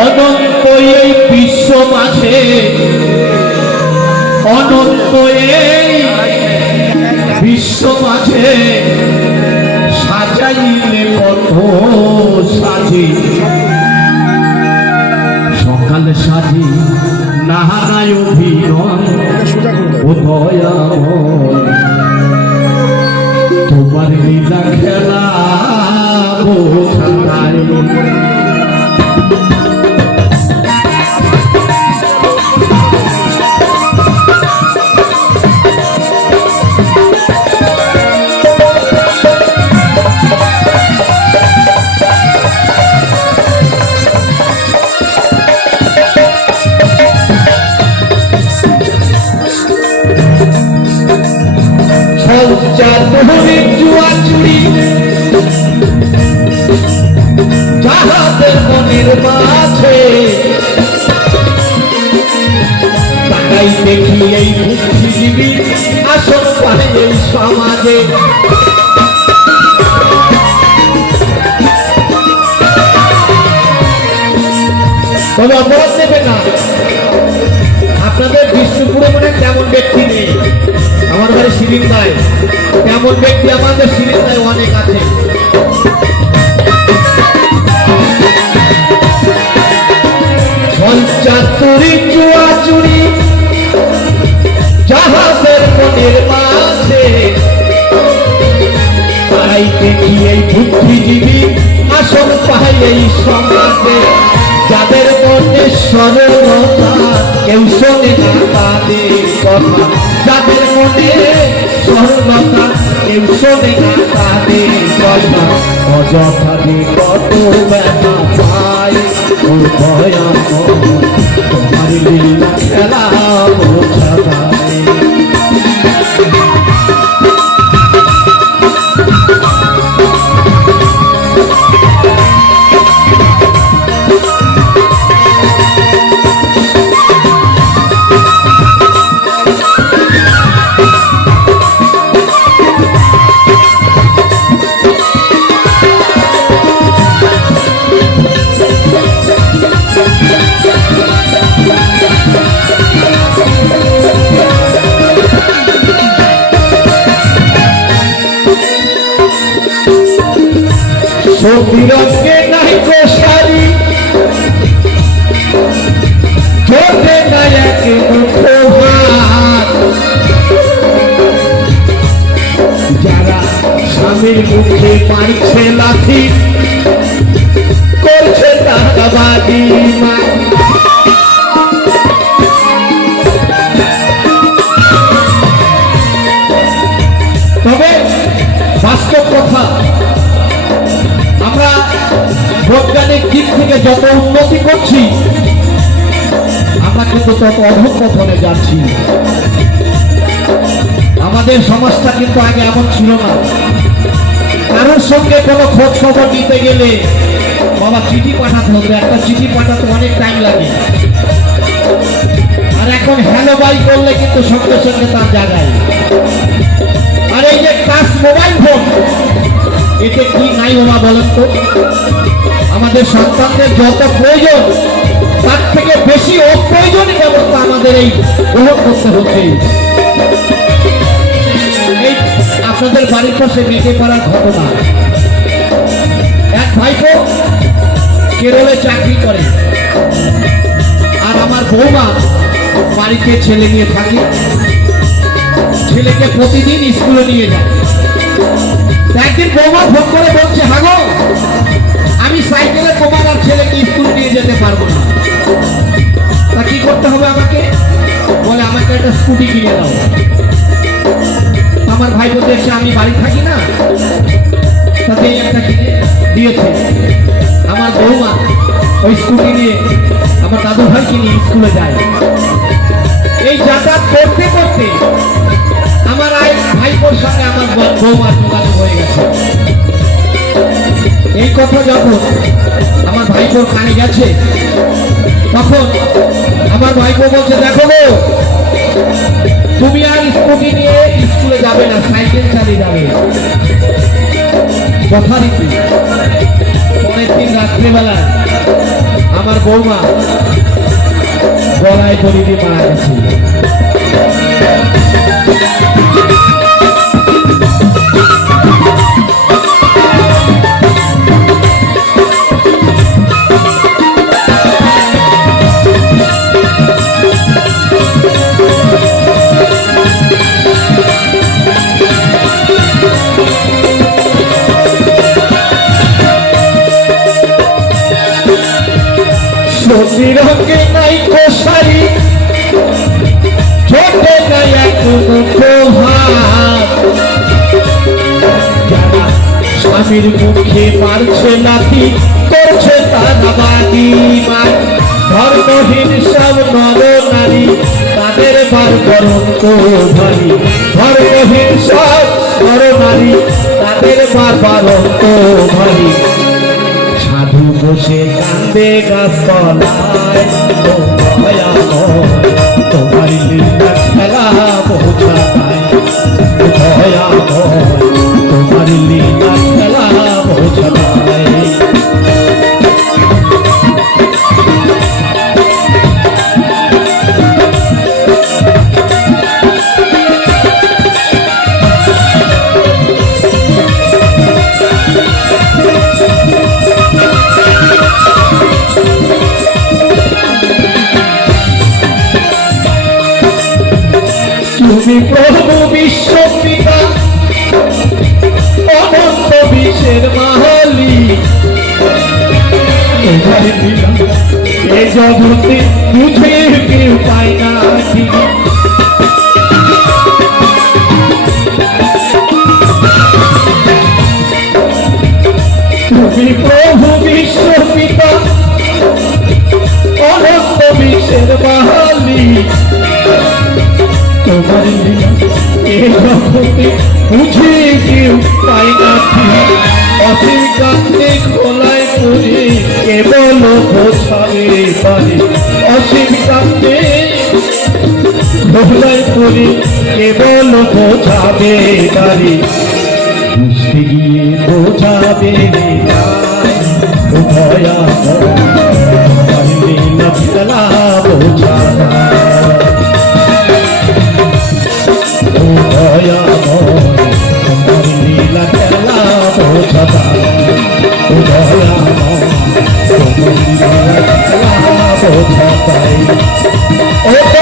অনন্ত এই বিশ্ব মাঝে, অনন্ত এই বিশ্ব মাঝে সাজাইলে কত সাজে, সকাল সাজে নাহারায় অভিনয় উদয়াময়, তোমার লীলা খেলা বোঝা নাই। যাহাদের মনের মাঝে তাকাই দেখি এই বুদ্ধিজীবী আসন পায় এই সমাজে। তবে অপরাধ নেবে না, আপনাদের বিষ্ণুপুরে মনে তেমন ব্যক্তি নেই, আমার বাড়ি শিরিন্দায় তেমন ব্যক্তি আমাদের শিরিন্দায় অনেক আছে। পঞ্চাত্তরি চুয়াচুরি যাহাদের মনের মাঝে তাই দেখি এই বুদ্ধিজীবী আসন পাই এই সমাজে। যাদের মনে সরলতা কেউ শোনে না তাদের কথা, যাদের মনে সরলতা কেউ শোনে না তাদের কথা, অযথা যে কত ব্যথা পায় ও দয়াময়, তোমার লীলা খেলা বোঝা যায়। সবিরঙ্গে নাই গোসারি চোখে নায়ক মুখহাত, যারা স্বামীর মুখে মারছে লাথি করছে টাকাবাজি। তবে বাস্তব কথা, আমরা বৈজ্ঞানিক দিক থেকে যত উন্নতি করছি আমরা কিন্তু তত অধঃপতনে যাচ্ছি। আমাদের সমাজটা কিন্তু আগে এমন ছিল না, কারোর সঙ্গে কোনো খোঁজ খবর নিতে গেলে বাবা চিঠি পাঠাতে হতো, একটা চিঠি পাঠাতে অনেক টাইম লাগে। আর এখন হ্যালো বাই করলে কিন্তু সঙ্গে সঙ্গে তার জায়গায়। আর এই যে টাচ মোবাইল ফোন, এতে কি নাই ওমা বলেন তো? আমাদের সন্তানদের যত প্রয়োজন তার থেকে বেশি অপ্রয়োজনীয় ব্যবস্থা আমাদের এই গ্রহণ করতে হচ্ছে। এই আপনাদের বাড়ির পাশে মেঘে পাড়ার ঘটনা, এক ভাইপো কেরলে চাকরি করে আর আমার বৌমা বাড়িতে ছেলে নিয়ে থাকি, ছেলেকে প্রতিদিন স্কুলে নিয়ে যায়। একদিন বৌমা ফোন করে বলছে, হাগো আমি সাইকেলে তোমার আর ছেলেকে স্কুল নিয়ে যেতে পারবো না, তা কি করতে হবে আমাকে? বলে আমাকে একটা স্কুটি কিনে দাও। আমার ভাই বলতে এসে আমি বাড়ি থাকি না, তাতে একটা কিনে দিয়েছে। আমার বৌমা ওই স্কুটি নিয়ে আমার দাদু ভাইকে নিয়ে স্কুলে যায়। এই যাতায়াত করতে করতে আমার ভাইপোর সঙ্গে আমার বৌমার যোগাযোগ হয়ে গেছে। এই কথা যখন আমার ভাইপোর কানে গেছে তখন আমার ভাইপো বলছে, দেখো গো তুমি আর স্কুটি নিয়ে স্কুলে যাবে না, সাইকেল চালিয়ে যাবে। যথারীতি পরের দিন রাত্রিবেলায় আমার বৌমা গলায় দড়ি দিয়ে মারা গেছে। সবজির রঙে নাই কষাই ছোটে নাই যারা স্বামীর মুখে মারছে লাথি করছে তারাবাদী মার ধর্মহীন সব নর নারী তাদের বার করণ তো ভারী ধর্মহীন সব নর নারী তাদের বার বারণ তো ভারী সাধু বসে কান্দে গাছতলায় তোমার লীলা খেলা বোঝা তোমার লীলা খেলা বোঝা তুমি প্রভু বিশ্ব পিতা অনন্ত বিশ্বের মাহালি এ জগতে বুঝে কেউ পায় না তুমি প্রভু বিশ্ব পিতা অনন্ত বিশ্বের মাহালি তোমার লীলা এ জগতে বুঝে কেউ পায় না অসীম কান্দে খোলায় পড়ে কেবল বোঝাবে পারে অসীম কান্দে খোলায় পড়ে কেবল বোঝাবে পারে বুঝতে গিয়ে বোঝাবে ভয়াবহ লীলা খেলা বোঝা লীলা খেলা বোঝা লীলা খেলা বোঝা